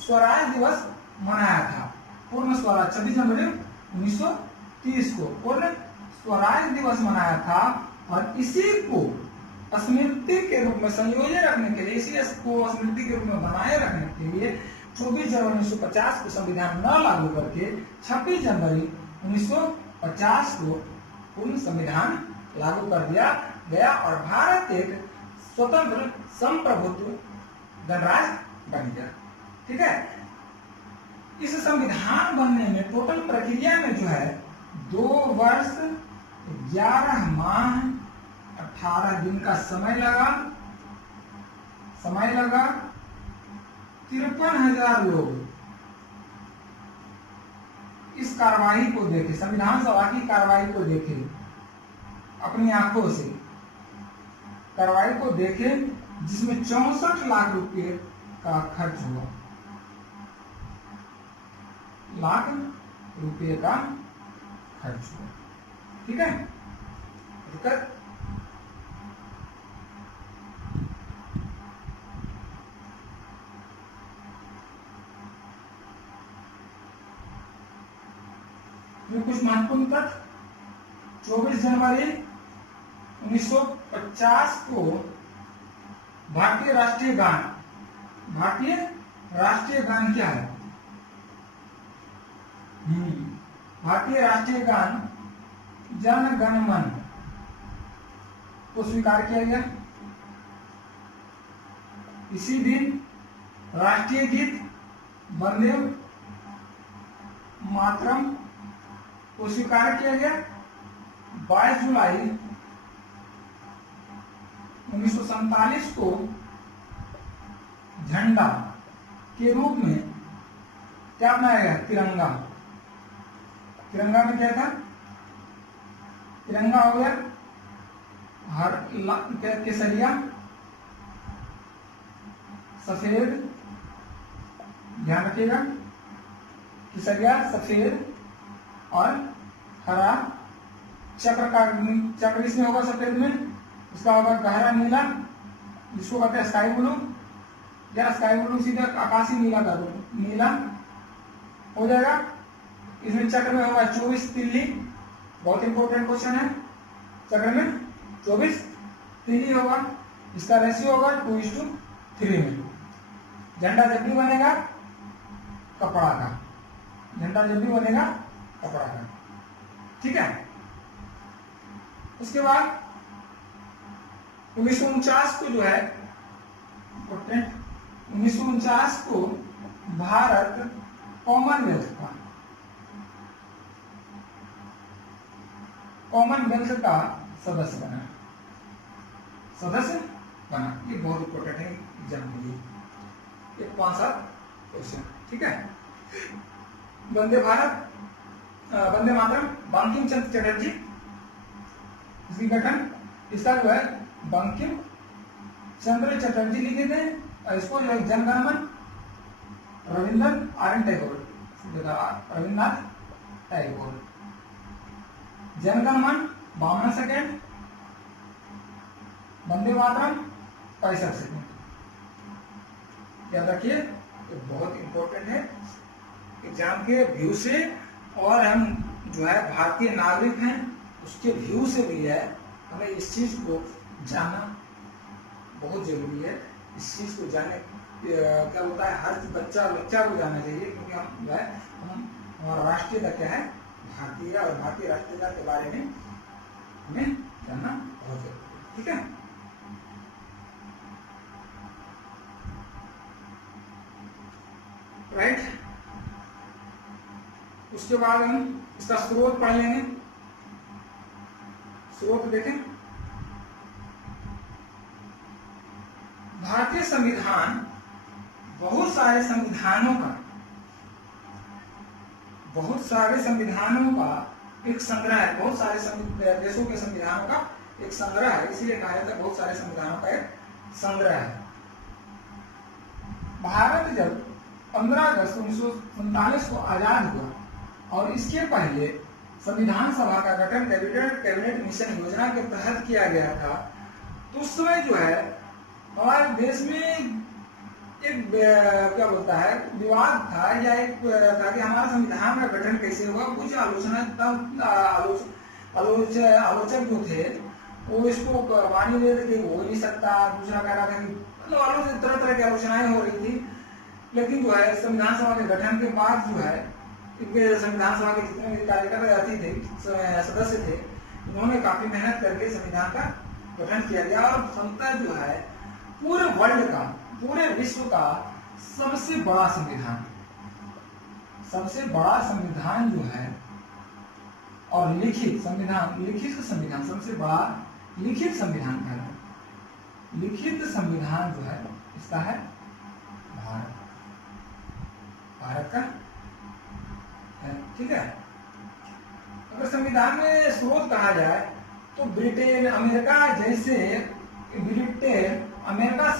स्वराज दिवस मनाया था। पूर्ण स्वराज 26 जनवरी 1930 को पूर्ण स्वराज दिवस मनाया था, और इसी को स्मृति के रूप में संयोजन रखने के लिए, इसी को स्मृति के रूप में बनाए रखने के लिए 24 जनवरी 1950 को संविधान न लागू करके 26 जनवरी 1950 को पूर्ण संविधान लागू कर दिया गया, और भारत एक स्वतंत्र संप्रभुत्व गणराज्य बन गया। ठीक है, इस संविधान बनने में टोटल प्रक्रिया में जो है 2 वर्ष 11 माह 18 दिन का समय लगा। 53,000 लोग इस कार्रवाई को देखे, संविधान सभा की कार्रवाई को देखे, अपनी आंखों से कार्रवाई को देखे, जिसमें 64 लाख रुपए का खर्च हुआ। लाख रुपए का खर्च हुआ। ठीक है, दिक्कत कुछ महत्वपूर्ण तथ्य। 24 जनवरी 1950 को भारतीय राष्ट्रीय गान, भारतीय राष्ट्रीय गान क्या है? भारतीय राष्ट्रीय गान जन गण मन को स्वीकार किया गया। इसी दिन राष्ट्रीय गीत वंदे मातरम को स्वीकार किया गया। 22 जुलाई 1947 को झंडा के रूप में क्या बनाया गया? तिरंगा। तिरंगा में क्या था? तिरंगा हो गया हर केसरिया, सफेद, ध्यान रखिएगा, केसरिया, सफेद और हरा। चक्र इसमें होगा सफेद में, इसका होगा गहरा नीला, जिसको कहते हैं स्काई ब्लू, या स्काई ब्लू सीधे आकाशी नीला कर दो, नीला हो जाएगा। इसमें चक्र में होगा 24 तिल्ली, बहुत इंपॉर्टेंट क्वेश्चन है। चक्र में 24 तिल्ली होगा, इसका रेशियो होगा 2:3 में। झंडा जब भी बनेगा कपड़ा का, झंडा जब भी बनेगा कपड़ा का। ठीक है, उसके बाद 1949 को जो है 1949 को भारत कॉमनवेल्थ का सदस्य बना। ये बहुत इंपॉर्टेंट है एग्जाम के लिए, ये 5-7 क्वेश्चन। ठीक है, वंदे मातरम बंकिम चंद्र चटर्जी, इसकी गठन, इसका जो है बंकिम चंद्र चटर्जी लिखे थे, और इसको जो है जनगणमन रविन्द्रनाथ टैगोर। Jana Gana Mana 52 second, Vande Mataram 65 second. याद रखिए, ये बहुत इंपॉर्टेंट है एग्जाम के व्यू से, और हम जो है भारतीय नागरिक हैं उसके व्यू से भी है, हमें इस चीज को जानना बहुत जरूरी है। इस चीज को जाने क्या होता है, हर बच्चा को जानना चाहिए, क्योंकि हम जो है हमारा राष्ट्रीयता क्या है, भारतीय, और भारतीय राष्ट्रीयता के बारे में हमें जानना बहुत जरूरी है। ठीक है, राइट। उसके बाद हम इसका स्रोत पढ़ लेंगे। स्रोत देखें, भारतीय संविधान बहुत सारे संविधानों का एक संग्रह है, बहुत सारे देशों के संविधानों का एक संग्रह है, इसीलिए कहा जाता है बहुत सारे संविधानों का एक संग्रह है। भारत जब 15 अगस्त 1947 को आजाद हुआ और इसके पहले संविधान सभा का गठन कैबिनेट मिशन योजना के तहत किया गया था। तो उस समय जो है हमारे देश में एक क्या बोलता है विवाद था, या एक था कि हमारा संविधान का गठन कैसे हुआ। कुछ आलोचक जो थे वो इसको मानी ले रहे थे, हो ही नहीं सकता। दूसरा कह रहा था कि मतलब आलोचना, तरह तरह की आलोचनाएं हो रही थी। लेकिन जो है संविधान सभा के गठन के बाद जो है इनके संविधान सभा के जितने भी कार्यकर्ता थे, सदस्य थे, उन्होंने काफी मेहनत करके संविधान का गठन किया गया। और संविधान जो है पूरे वर्ल्ड का, पूरे विश्व का सबसे बड़ा संविधान, सबसे बड़ा संविधान जो है, और लिखित संविधान सबसे बड़ा लिखित संविधान का है। लिखित संविधान जो है इसका है भारत का है। ठीक है। अगर संविधान में स्रोत कहा जाए तो ब्रिटेन, अमेरिका जैसे, ब्रिटेन अमेरिका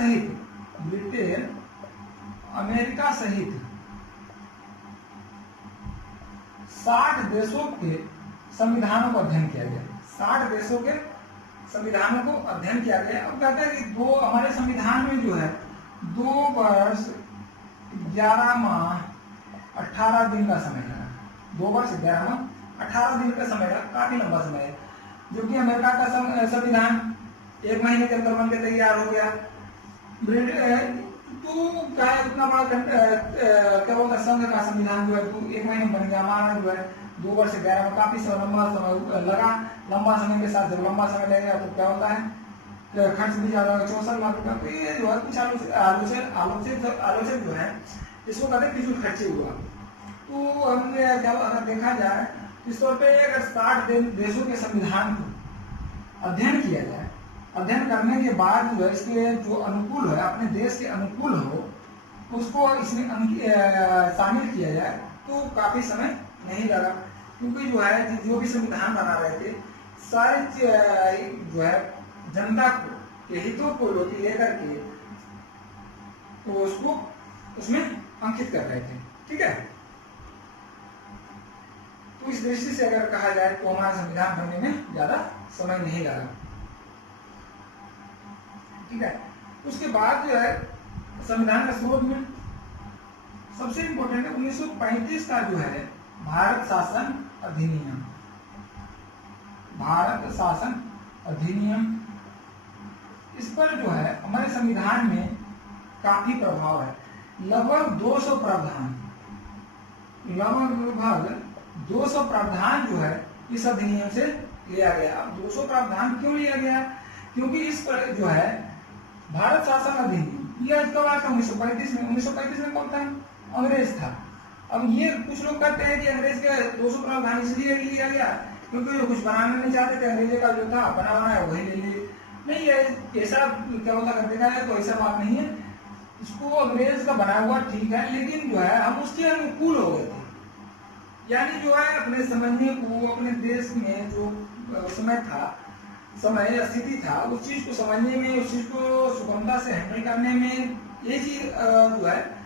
सहित 60 देशों के संविधानों को अध्ययन किया गया। 60 देशों के संविधानों को अध्ययन किया गया। अब कहते हैं कि हमारे संविधान में जो है 2 वर्ष 11 माह 18 दिन का समय लगा। 2 वर्ष 11 माह 18 दिन का समय लगा, काफी लंबा समय है। जो कि अमेरिका का संविधान 1 महीने के अंदर बनकर तैयार हो गया। तो क्या है, इतना बड़ा क्या बोलता है संघ का संविधान जो है 1 महीने बन गया। हमारा जो है 2 वर्ष 11 में काफी लंबा समय लगा। लंबा समय के साथ जब लंबा समय लगेगा तो क्या होता है, खर्च भी ज्यादा होगा, 64 लाख रुपया। तो ये जो है कुछ आलोचक जो है इसको कहते हैं फिजूल खर्ची हुआ। तो हमने अगर देखा जाए इस तौर पे अगर 60 देशों के संविधान को अध्ययन किया जाए, अध्ययन करने के बाद जो है इसके जो अनुकूल है, अपने देश के अनुकूल हो, उसको इसमें शामिल किया जाए तो काफी समय नहीं लगा। क्योंकि जो है जो भी संविधान बना रहे थे सारे जो है जनता के हितों को लेकर के तो उसको उसमें अंकित कर रहे थे। ठीक है। तो इस दृष्टि से अगर कहा जाए तो हमारा संविधान बनने में ज्यादा समय नहीं लगा। ठीक है। उसके बाद जो है संविधान का स्रोत में सबसे इंपॉर्टेंट है 1935 का जो है भारत शासन अधिनियम। भारत शासन अधिनियम, इस पर जो है हमारे संविधान में काफी प्रभाव है। लगभग 200 प्रावधान जो है इस अधिनियम से लिया गया। अब 200 प्रावधान क्यों लिया गया? क्योंकि इस पर जो है भारत शासन अधिनियम यह कब आया था? 1935 में। 1935 में कौन था? अंग्रेज था। अब ये कुछ लोग कहते हैं कि अंग्रेज के 200 प्रावधान इसलिए लिया गया क्योंकि वो कुछ बनाना नहीं चाहते थे, अंग्रेजी का जो था बना बनाया वही ले लिए। नहीं, ऐसा क्या होता कर देखा है तो ऐसा बात नहीं है। इसको अंग्रेज का बनाया हुआ ठीक है, लेकिन जो है हम उसके अनुकूल हो गए थे। यानी जो है अपने समझने को, अपने देश में जो समय था, समय स्थिति था, उस चीज को समझने में, उस चीज को सुगमता से हैंडल करने में ये चीज जो है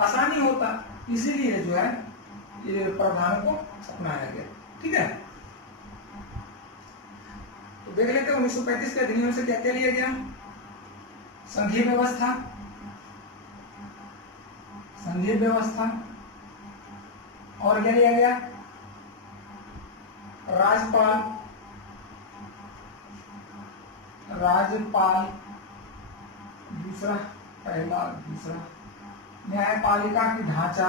आसानी होता, इसीलिए जो है ये प्रावधान को अपनाया गया। ठीक है। तो देख लेते हैं 1935 के अधिनियम से क्या क्या लिया गया। संघीय व्यवस्था, संघीय व्यवस्था, और क्या लिया गया? राज्यपाल, राज्यपाल दूसरा, पहला दूसरा। न्यायपालिका की ढांचा,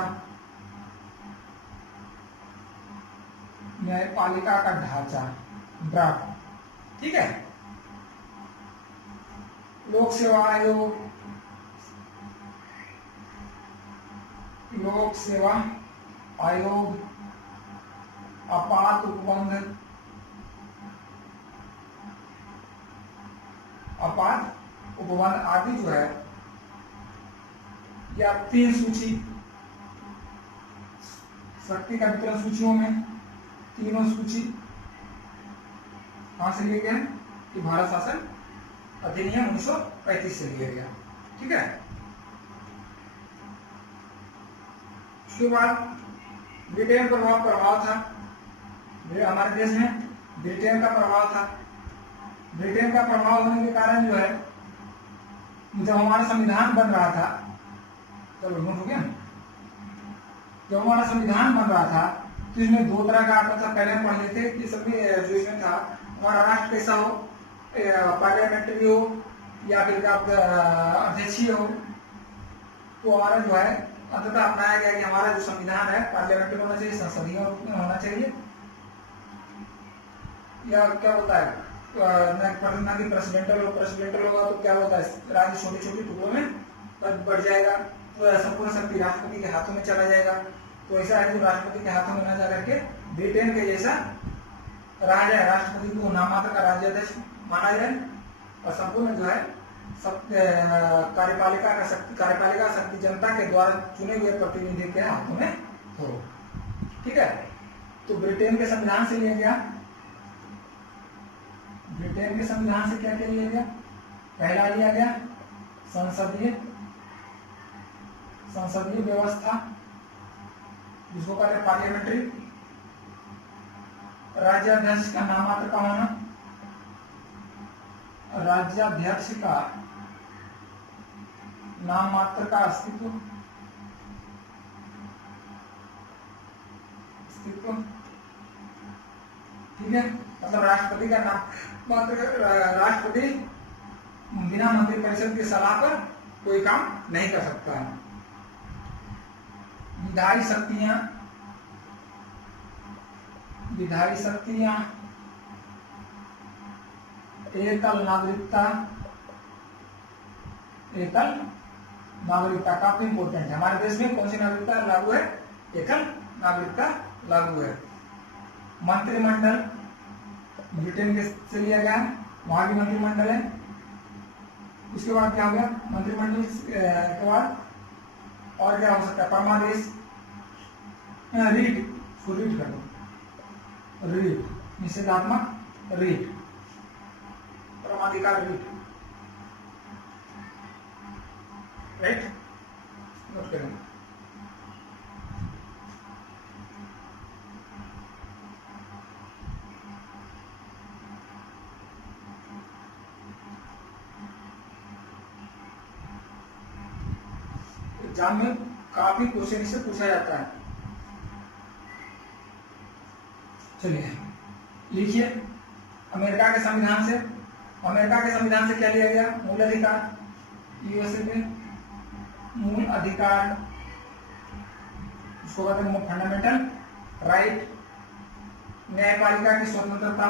न्यायपालिका का ढांचा, ड्राफ्ट। ठीक है। लोक सेवा आयोग, लोक सेवा आयोग, आपात उपबंध, आपात उपबंध आदि जो है या 3 सूची, शक्ति का वितरण सूचियों में तीनों सूची कहां से लिए गए? कि भारत शासन अधिनियम 1935 से लिया गया। ठीक है। उसके बाद ब्रिटेन पर बहुत प्रभाव था हमारे देश में, ब्रिटेन का प्रभाव था। ब्रिटेन का प्रभाव होने के कारण जो है जब हमारा संविधान बन रहा था, चलो नोट हो गया, जब हमारा संविधान बन रहा था तो इसमें दो तरह का आता था। पहले हम पढ़ लेते कि सभी जो इसमें था हमारा राष्ट्र कैसा हो, पार्लियामेंट्री हो या फिर अध्यक्षीय हो। तो हमारा जो है अंततः अपनाया गया कि हमारा जो संविधान है पार्लियामेंट्री होना चाहिए, संसदीय होना चाहिए, या क्या होता है ना कि प्रेसिडेंटल होगा तो क्या होता है राज्य छोटे छोटे टुकड़ों में बढ़ जाएगा, तो संपूर्ण शक्ति राष्ट्रपति के हाथों में चला जाएगा। तो ऐसा है जो राष्ट्रपति के हाथों में न जा करके ब्रिटेन के जैसा रहा जाए, राष्ट्रपति को नाममात्र का राज्याध्यक्ष माना जाए और संपूर्ण जो है सब कार्यपालिका शक्ति जनता के द्वारा चुने हुए प्रतिनिधि के हाथों में हो। ठीक है, तो ब्रिटेन के संविधान से लिया गया, ब्रिटेन के संविधान से क्या क्या लिया गया? पहला लिया गया संसदीय व्यवस्था, जिसको कहते हैं पार्लियामेंट्री, राज्याध्यक्ष का नाममात्र का होना, राज्याध्यक्ष का नाममात्र का अस्तित्व, ठीक है, मतलब राष्ट्रपति का नाम मात्र, राष्ट्रपति बिना मंत्रिपरिषद की सलाह पर कोई काम नहीं कर सकता है। विधायी शक्तियां, एकल नागरिकता काफी इंपोर्टेंट है। हमारे देश में कौन सी नागरिकता लागू है? एकल नागरिकता लागू है। मंत्रिमंडल ब्रिटेन के से लिया गया, वहां भी मंत्रिमंडल है। उसके बाद क्या हो गया? मंत्रिमंडल के बाद और क्या हो सकता है? परमादेश, रीट कर दो, रीट निषेधात्मक रीट, परमाधिकार रीट, राइट, नोट करेंगे। एग्जाम में काफी क्वेश्चन इससे पूछा जाता है। चलिए लिखिए, अमेरिका के संविधान से क्या लिया गया? मूल अधिकार, यूएसए में मूल अधिकार, उसको कहते हैं फंडामेंटल राइट, न्यायपालिका की स्वतंत्रता,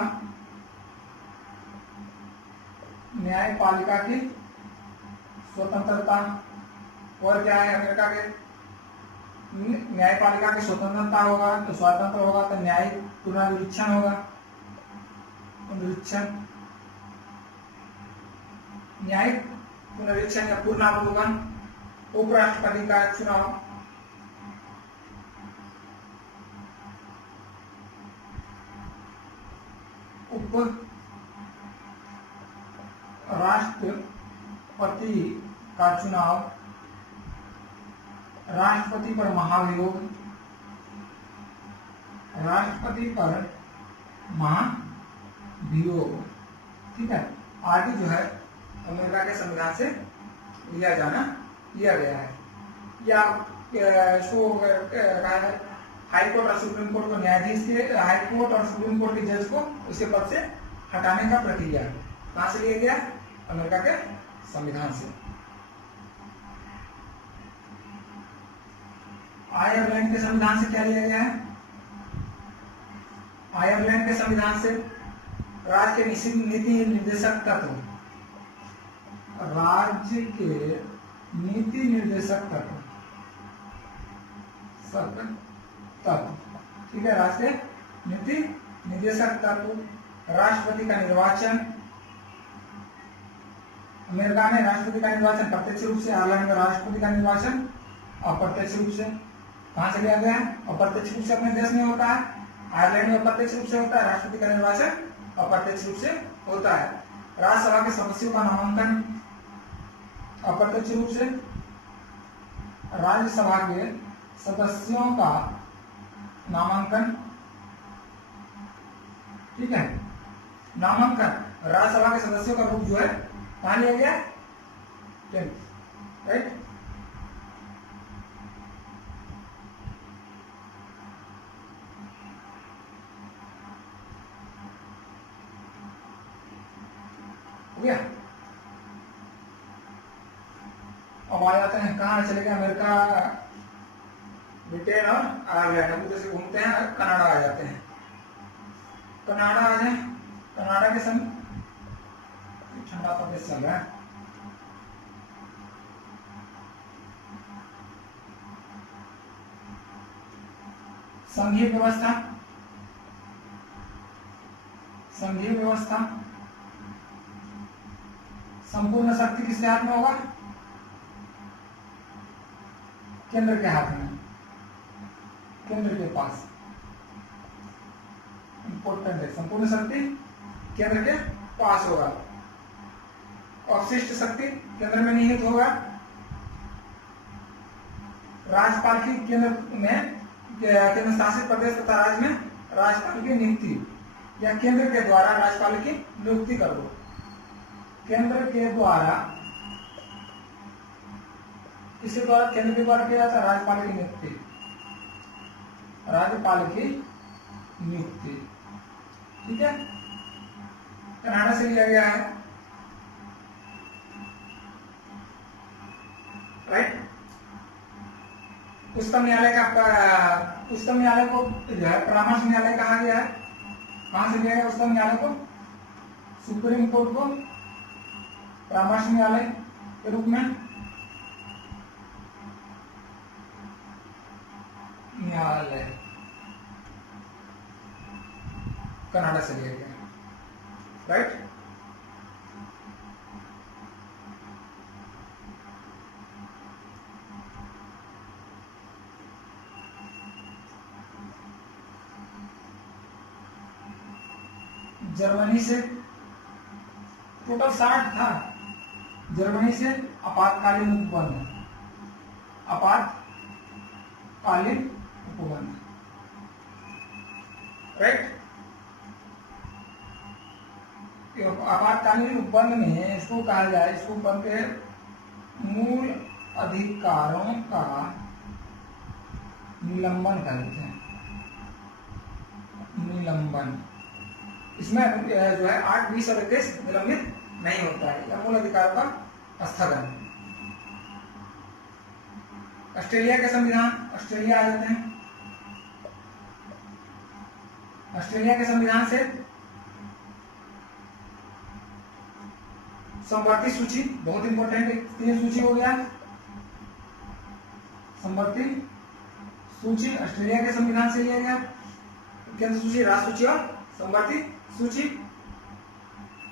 और क्या है अमेरिका के? न्यायपालिका की स्वतंत्रता होगा तो स्वतंत्र होगा तो न्यायिक पुनर्निरीक्षण होगा, न्यायिक पुनरीक्षण या पुनरावलोकन, उपराष्ट्रपति का चुनाव, राष्ट्रपति का चुनाव, राष्ट्रपति पर महाभियोग, ठीक है। आदि जो है अमेरिका के संविधान से लिया गया है। या हाई कोर्ट और सुप्रीम कोर्ट को न्यायाधीश के, हाई कोर्ट और सुप्रीम कोर्ट के जज को उसके पद से हटाने का प्रक्रिया कहां से लिया गया? अमेरिका के संविधान से। आयरलैंड के संविधान से क्या लिया गया है? आयरलैंड के संविधान से राज्य के नीति निर्देशक तत्व, राज्य के नीति निर्देशक तत्व, ठीक है, राज्य के नीति निर्देशक तत्व, राष्ट्रपति का निर्वाचन। अमेरिका में राष्ट्रपति का निर्वाचन प्रत्यक्ष रूप से, आयरलैंड में राष्ट्रपति का निर्वाचन अप्रत्यक्ष रूप से। कहां से लिया गया है? अप्रत्यक्ष रूप से अपने देश में होता है, आयरलैंड में अप्रत्यक्ष रूप से होता है, राष्ट्रपति का निर्वाचन अप्रत्यक्ष रूप से होता है। राज्यसभा के सदस्यों का नामांकन अप्रत्यक्ष रूप से, राज्यसभा के सदस्यों का नामांकन, ठीक है, नामांकन राज्यसभा के सदस्यों का रूप जो है कहां लिया गया, 10th, राइट। हो गया। अब आ जाते हैं कहाँ चले गए, अमेरिका, ब्रिटेन और आयरलैंड। अब उधर से घूमते हैं कनाडा आ जाते हैं। कनाडा आ जाए, कनाडा के समय ठंडा प्रदेश चल रहा है। संघीय व्यवस्था, संघीय व्यवस्था, संपूर्ण शक्ति किसके हाथ में होगा, केंद्र के हाथ में, केंद्र के पास। इंपॉर्टेंट है, संपूर्ण शक्ति केंद्र के पास होगा। अवशिष्ट शक्ति केंद्र में निहित होगा। राज्यपाल की केंद्र में, केंद्र शासित प्रदेश तथा राज्य में राज्यपाल की नियुक्ति, या केंद्र के द्वारा राज्यपाल की नियुक्ति कर दो। केंद्र के द्वारा, किसके द्वारा, केंद्र के द्वारा किया जाता है, राज्यपाल की नियुक्ति, राज्यपाल की नियुक्ति, ठीक है। कनाडा से लिया गया है, राइट। उच्चतम न्यायालय का, उच्चतम न्यायालय को जो है परामर्श न्यायालय कहा गया है। कहां से लिया गया उच्चतम न्यायालय को, सुप्रीम कोर्ट को परामर्श न्यायालय के रूप में, न्यायालय कनाडा से लिया गया, राइट। जर्मनी से टोटल 60 था। जर्मनी से आपातकालीन उपबंध, आपातकालीन उपबंध, राइट। आपातकालीन उपबंध में इसको कहा जाए, इसको उपबंध के मूल अधिकारों का निलंबन करते हैं, निलंबन। इसमें जो है 8, 20 और 21 निलंबित नहीं होता है, या मूल अधिकारों का स्थगन। ऑस्ट्रेलिया के संविधान, ऑस्ट्रेलिया आ जाते हैं। ऑस्ट्रेलिया के संविधान से समवर्ती सूची, बहुत इंपॉर्टेंट है, 3 सूची हो गया। समवर्ती सूची ऑस्ट्रेलिया के संविधान से लिया गया। केंद्र सूची, राज्य सूची और समवर्ती सूची।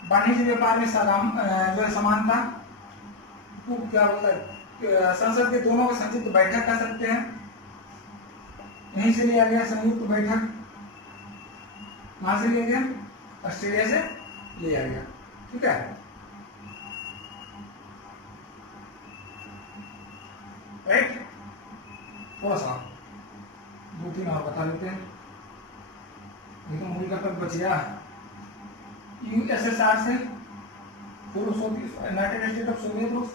वाणिज्य व्यापार में जो है समानता, क्या बोलता है, संसद के दोनों को संयुक्त बैठक कर सकते हैं, यहीं से लिया गया संयुक्त बैठक। कहां से लिया गया, ऑस्ट्रेलिया से लिया गया, ठीक है, राइट। थोड़ा सा 2-3 और बता देते हैं, लेकिन मूल का तक बच गया। यूएसएसआर से, यूनाइटेड स्टेट ऑफ सोवियत रूस,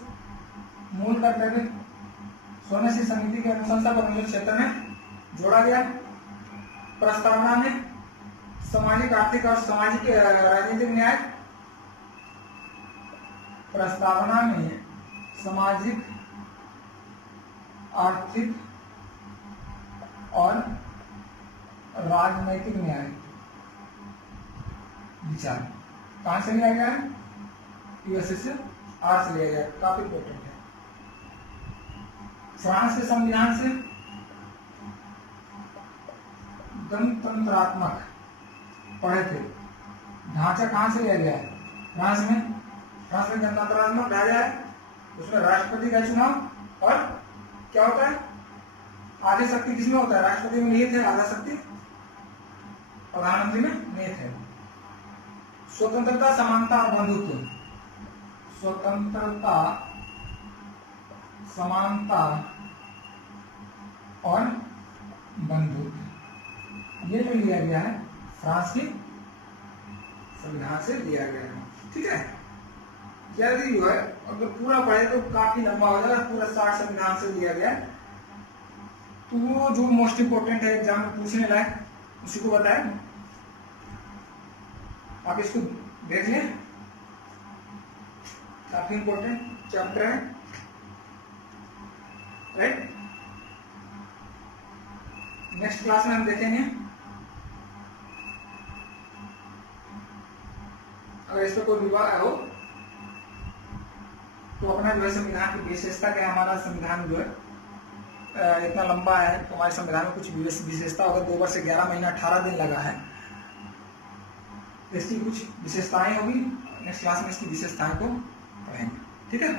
मूल कर्तव्य स्वयंसेवी समिति के अनुशंसा पर नियोजित क्षेत्र में जोड़ा गया। प्रस्तावना में सामाजिक, आर्थिक और सामाजिक राजनीतिक न्याय, प्रस्तावना में सामाजिक, आर्थिक और राजनैतिक न्याय विचार कहां से लिया गया है, यूएसएसआर से लिया गया, काफी इंपॉर्टेंट है। फ्रांस के संविधान से गणतंत्रात्मक पढ़े थे, ढांचा कहां से लिया गया है, फ्रांस में गणतंत्रात्मक ढांचा है, उसमें राष्ट्रपति का चुनाव और क्या होता है, आधी शक्ति किसमें होता है, राष्ट्रपति में निहित है, आधा शक्ति प्रधानमंत्री में निहित है। स्वतंत्रता, समानता और बंधुत्व, स्वतंत्रता, समानता और बंधुत्व, ये जो लिया गया है फ्रांस के संविधान से लिया गया है, ठीक है। यदि जो है अगर पूरा पढ़े तो काफी लंबा हो जाएगा, पूरा 60 संविधान से लिया गया है। तो वो जो मोस्ट इंपोर्टेंट है एग्जाम में पूछने लायक उसी को बताए, आप इसको देख लें, काफी इंपोर्टेंट चैप्टर है, राइट। नेक्स्ट क्लास में हम देखेंगे, अगर इस पर कोई विवाद हो तो अपना जो है संविधान की विशेषता क्या है, हमारा संविधान जो है इतना लंबा है तो हमारे संविधान में कुछ विशेषता होगा। 2 वर्ष 11 महीना 18 दिन लगा है, इसकी कुछ विशेषताएं होगी। नेक्स्ट क्लास में इसकी विशेषताएं को पढ़ेंगे, ठीक है।